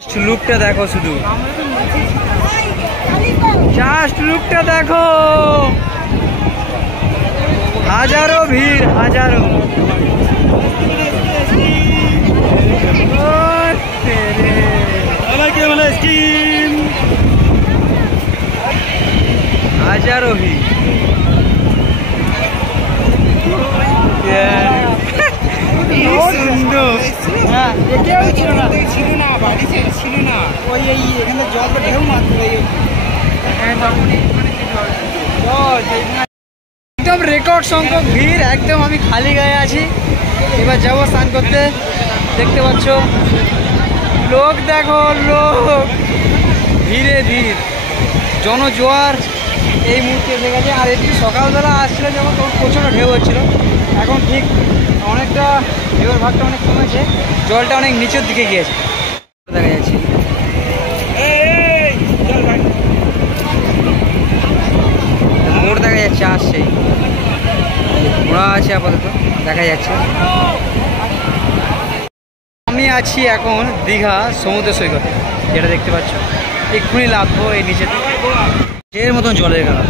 লুকটা দেখো, শুধু জাস্ট লুকটা দেখো, হাজারো ভিড়, হাজারো। হাজারো ভিড়, সুন্দর। কেউ ছিল না, ছিল না, বাড়ি ছিল না, ওই এখানে জল ঢেউ মাত্র একদম রেকর্ড সংখ্যক ভিড়। একদম আমি খালি গায়ে আছি, এবার যাবো স্নান করতে। দেখতে পাচ্ছ লোক, দেখো লোক, ভিড়ে ভিড়, জনজোয়ার এই মুহূর্তে এসে গেছে। আর এটি সকালবেলা আসছিল যখন, তখন প্রচণ্ড ঢেউ হচ্ছিল। এখন ঠিক অনেকটা ঢেউয়ের ভাগটা অনেক কমেছে, জলটা অনেক নিচের দিকে গিয়েছে দেখা যাচ্ছে। মোড় দেখা যাচ্ছে, আসছে ঘোড়া আছে আপাতত দেখা যাচ্ছে। আমি আছি এখন দীঘা সমুদ্র সৈকতে, যেটা দেখতে পাচ্ছ। এক্ষুনি লাভবো এই নিচেতে, এর মতন জলের গাড়া।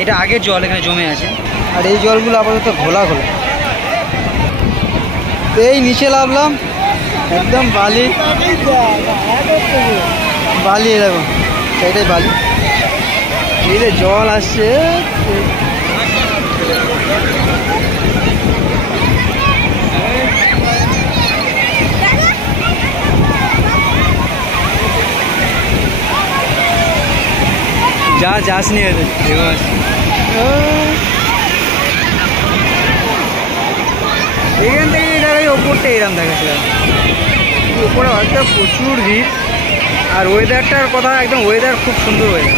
এটা আগের জল এখানে জমে আছে, আর এই জলগুলো আপাতত ঘোলা ঘোলা। এই নিচে নামলাম, একদম বালি বালি, দেখো সেইটাই বালি, এই যে জল আসছে। যা যাস নি এখান থেকে দেখাই, ওপরটা এরকম দেখাচ্ছে, উপরে হয়তো প্রচুর ভিড়। আর ওয়েদারটার কথা, একদম ওয়েদার খুব সুন্দর ওয়েদার।